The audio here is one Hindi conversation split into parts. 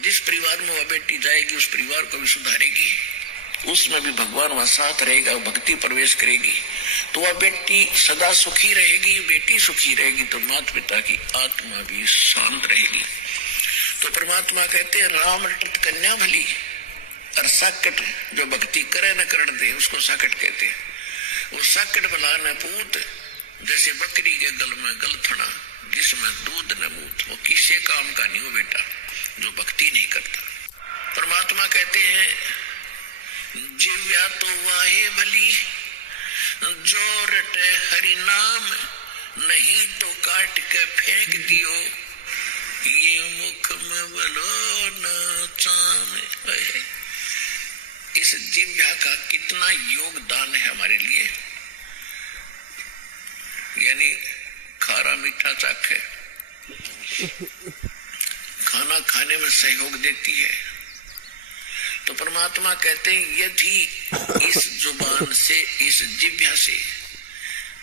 जिस परिवार में वह बेटी जाएगी उस परिवार को भी सुधारेगी, उसमें भी भगवान वहां साथ रहेगा, भक्ति प्रवेश करेगी तो वह बेटी सदा सुखी रहेगी, बेटी सुखी रहेगी तो माता पिता की आत्मा भी शांत रहेगी। तो परमात्मा कहते हैं राम रटत कन्या भली, और साकट जो भक्ति करे न करण दे उसको साकट कहते हैं। वो साकट भला न पूत, जैसे बकरी के गल में गलथना जिसमें दूध न मूत, वो किसी काम का नहीं हो बेटा जो भक्ति नहीं करता। परमात्मा कहते हैं जीव्या तो वाहे भली, जो रटे हरि नाम, नहीं तो काट के फेंक दियो, ये मुख में बोलो न चाम। इस जिह्वा का कितना योगदान है हमारे लिए, यानी खारा मीठा चाखे, खाना खाने में सहयोग देती है। तो परमात्मा कहते हैं यदि इस जुबान से, इस जिह्वा से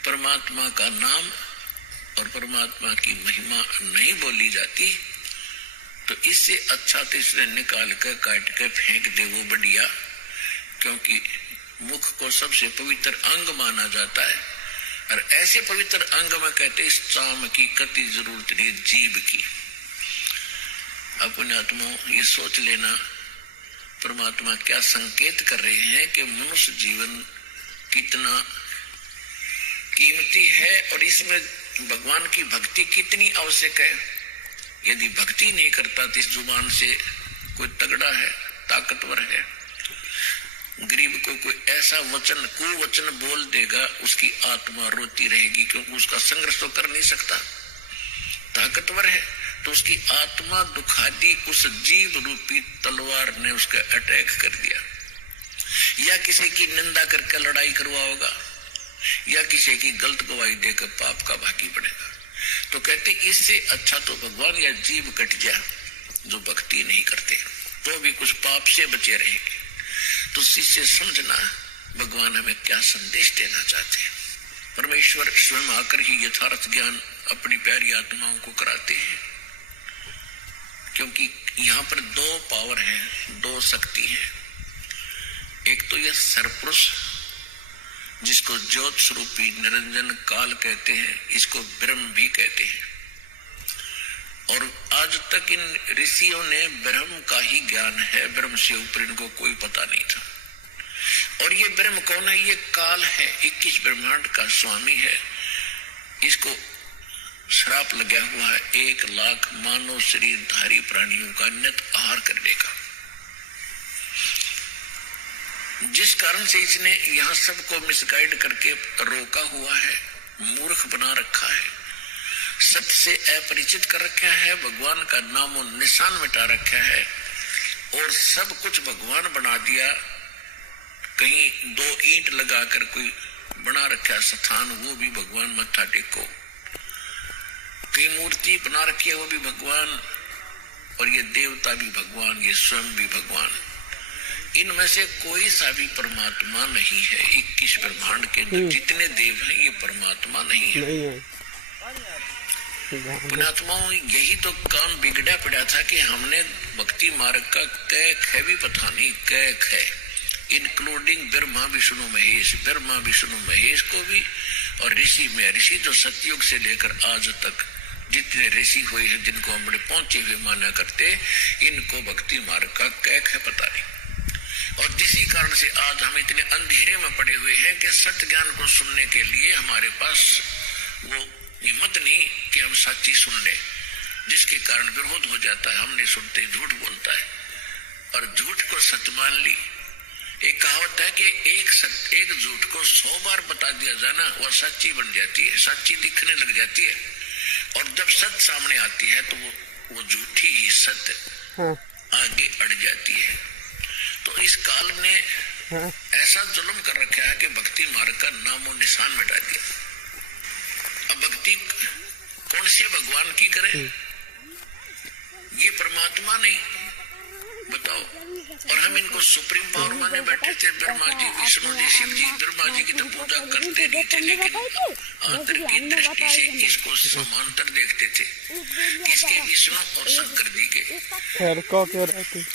परमात्मा का नाम और परमात्मा की महिमा नहीं बोली जाती तो इससे अच्छा तो इसने निकाल कर काट कर फेंक दे वो बढ़िया, क्योंकि मुख को सबसे पवित्र अंग माना जाता है। और ऐसे पवित्र अंग में कहते इस चाम की कति जरूरत नहीं जीभ की। अपने आत्मा ये सोच लेना परमात्मा क्या संकेत कर रहे हैं कि मनुष्य जीवन कितना कीमती है और इसमें भगवान की भक्ति कितनी आवश्यक है। यदि भक्ति नहीं करता तो इस जुबान से कोई तगड़ा है, ताकतवर है, गरीब को कोई ऐसा वचन कुवचन बोल देगा उसकी आत्मा रोती रहेगी, क्योंकि उसका संघर्ष तो कर नहीं सकता, ताकतवर है तो उसकी आत्मा दुखा दी, उस जीव रूपी तलवार ने उसका अटैक कर दिया, या किसी की निंदा करके लड़ाई करवाओगा, या किसी की गलत गवाही देकर पाप का भागी बनेगा। तो कहते इससे अच्छा तो भगवान या जीव कट जा जो भक्ति नहीं करते, तो भी कुछ पाप से बचे रहेंगे। तो इससे समझना भगवान हमें क्या संदेश देना चाहते हैं। परमेश्वर स्वयं आकर ही यथार्थ ज्ञान अपनी प्यारी आत्माओं को कराते हैं, क्योंकि यहाँ पर दो पावर है, दो शक्ति है। एक तो यह सरपुरुष जिसको ज्योत स्वरूपी निरंजन काल कहते हैं, इसको ब्रह्म भी कहते हैं। और आज तक इन ऋषियों ने ब्रह्म का ही ज्ञान है, ब्रह्म से ऊपर इनको कोई पता नहीं था। और ये ब्रह्म कौन है? ये काल है, 21 ब्रह्मांड का स्वामी है। इसको श्राप लगा हुआ है 1 लाख मानव शरीरधारी प्राणियों का नित आहार करने का, जिस कारण से इसने यहाँ सबको मिसगाइड करके रोका हुआ है, मूर्ख बना रखा है, सत्य से अपरिचित कर रखा है, भगवान का नामो निशान मिटा रखा है और सब कुछ भगवान बना दिया। कहीं 2 ईंट लगाकर कोई बना रखा स्थान, वो भी भगवान मत्था टेको। कहीं मूर्ति बना रखी है, वो भी भगवान, और ये देवता भी भगवान, ये स्वयं भी भगवान। इनमें से कोई सा भी परमात्मा नहीं है। 21 ब्रह्मांड के जितने देव हैं ये परमात्मा नहीं है। पुण्यात्माओं यही तो काम बिगड़ा पड़ा था कि हमने भक्ति मार्ग का कै भी पता नहीं, कै इंक्लूडिंग ब्रह्मा विष्णु महेश, ब्रह्मा विष्णु महेश को भी, और ऋषि में ऋषि जो सतयुग से लेकर आज तक जितने ऋषि हुए हैं जिनको हम बड़े पहुंचे हुए माना करते, इनको भक्ति मार्ग का कै पता नहीं। और जिसी कारण से आज हम इतने अंधेरे में पड़े हुए हैं कि सत्य ज्ञान को सुनने के लिए हमारे पास वो हिम्मत नहीं कि हम सच्ची सुन ले, जिसके कारण विरोध हो जाता है। हम नहीं सुनते, झूठ बोलता है और झूठ को सत्य मान ली। एक कहावत है कि एक झूठ को 100 बार बता दिया जाना वह सच्ची बन जाती है, सच्ची दिखने लग जाती है। और जब सत्य सामने आती है तो वो झूठी ही सत्य आगे अड़ जाती है। तो इस काल ने ऐसा जुल्म कर रखा है कि भक्ति मार्ग का नामो निशान मिटा दिया। अब भक्ति कौन से भगवान की करे? ये परमात्मा नहीं, बताओ। और हम इनको सुप्रीम पावर माने बैठे थे, ब्रह्मा जी, विष्णु जी, शिव जी। ब्रह्मा जी की तो पूजा करते नहीं थे, लेकिन आदर की दृष्टि से इसको समांतर देखते थे, किसके, विष्णु और शंकर जी के।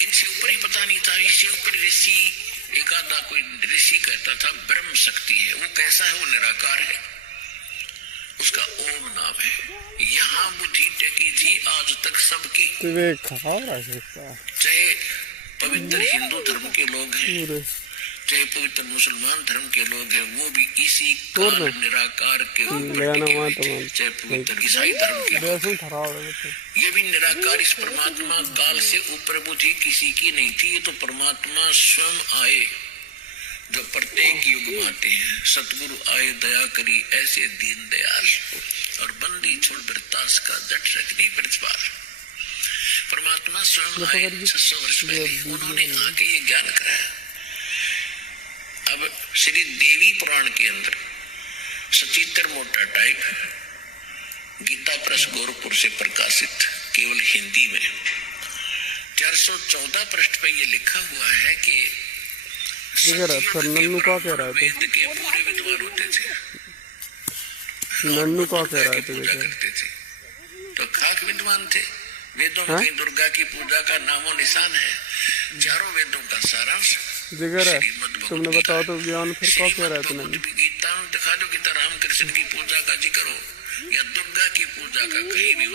इनसे ऊपर ही पता नहीं था, इससे ऊपर ऋषि, एक आधा कोई ऋषि कहता था ब्रह्म शक्ति है। वो कैसा है? वो निराकार है, उसका ओम नाम है। यहाँ बुद्धि टेकी थी आज तक सबकी, चाहे पवित्र हिंदू धर्म के लोग हैं, चाहे पवित्र मुसलमान धर्म के लोग हैं, वो भी इसी काल निराकार के ऊपर टिके हुए थे। चाहे पवित्र ईसाई धर्म के लोग, ये भी निराकार इस परमात्मा काल से ऊपर बुद्धि किसी की नहीं थी। ये तो परमात्मा स्वयं आए, जो प्रत्येक युग में आते हैं। सतगुरु आए दया करी ऐसे दीन दयाल, और बंदी छोड़ बरतास का जट रखनी प्रतिपाल। परमात्मा स्वयं आए 600 वर्ष पहले, उन्होंने आके ये ज्ञान कराया। अब श्री देवी पुराण के अंदर सचित्र मोटा टाइप, गीता प्रेस गोरखपुर से प्रकाशित, केवल हिंदी में 414 पृष्ठ पे ये लिखा हुआ है कि नन्नू का कह रहा है, वेद के पूरे विद्वान होते थे, नन्नू का कह रहा है, पूजा करते थे, तो खाक विद्वान थे। वेदों में दुर्गा की पूजा का नामो निशान है, चारों वेदों का सारांश जिगर है। तुमने बताओ तो ज्ञान फिर क्या कह रहा है? तुम्हें गीता में दिखा दो, गीता राम कृष्ण की पूजा का जिक्र हो या दुर्गा की पूजा का कहीं भी